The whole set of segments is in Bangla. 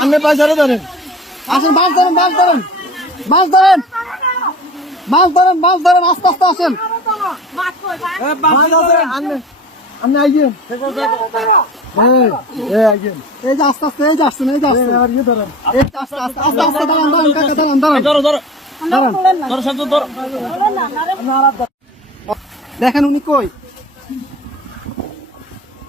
আপনি পয়সারে ধরেন। আসেন মাছ ধরেন মাছ ধরেন। মাছ ধরেন। মাছ ধরেন মাছ ধরেন আস্তে আস্তে আসেন। ধরেন, আপনি- আইয়েন। এই, যে আস্তে আস্তে এই যে আসছেন এই যে আসছেন। এই যে আস্তে আস্তে আস্তে আস্তে দাঁড়ান দাঁড়ান কাকা দাঁড়ান দাঁড়ান ধরো ধরো। দাঁড়ান ধরো শান্ত ধরো। দেখেন উনি কই।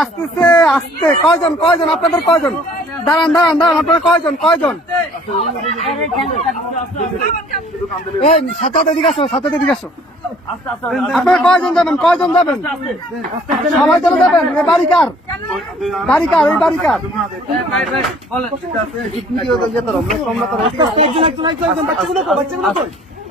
আসতেছে আসতে। কয়জন কয়জন? আপনাদের কয়জন? দাঁড়ান দাঁড়ান দাঁড়ান। আপনারা কয়জন কয়জন? এই সাথে এদিকে আসো সাথে এদিকে আসো। আপনারা কয়জন যাবেন? কয়জন যাবেন? সবাই চলে যাবেন? এ বাড়ি কার? বাড়ি কার? এই বাড়ি কার? একজন একজন একজন একজন বাচ্চাগুলো বাচ্চাগুলো কই?